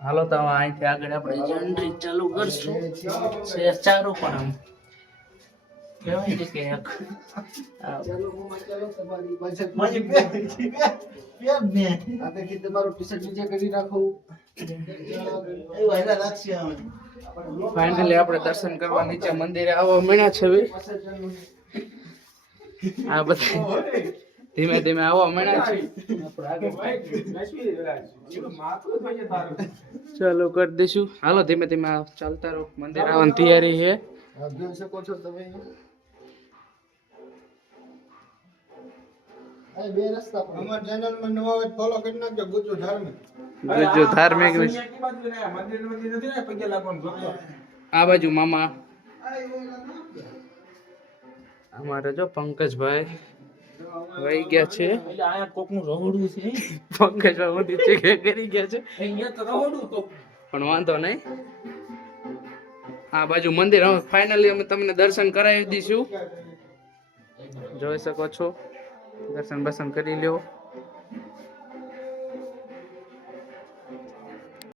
હાલો તો અહીંથી આગળ આપણે જનરી ચાલુ કરશું. શેર ચારું પણ આમ. કહેવાય ને કે ફાઇનલી આપણે દર્શન કરવા નીચે મંદિરે આવવા મળ્યા છે આ બધા ધીમે ધીમે આવો મળ્યા ચાલો, કરી દઈશું. હાલો, ધીમે ધીમે ચાલતા રહો. મંદિર આવવાની તૈયારી છે. અમારા ચેનલમાં નવા ફોલો કરી નાખજો ગુજુ ધાર્મિક આ બાજુ મામા. અમારે જો પંકજભાઈ વહી ગયા છે. પંકજભાઈ મોદી છે. કરી ગયા છે. પણ વાંધો નહીં. આ બાજુ મંદિર હવે ફાઇનલી અમે તમને દર્શન કરાવી દઈશું. જોઈ શકો છો. દર્શન બર્શન કરી લ્યો.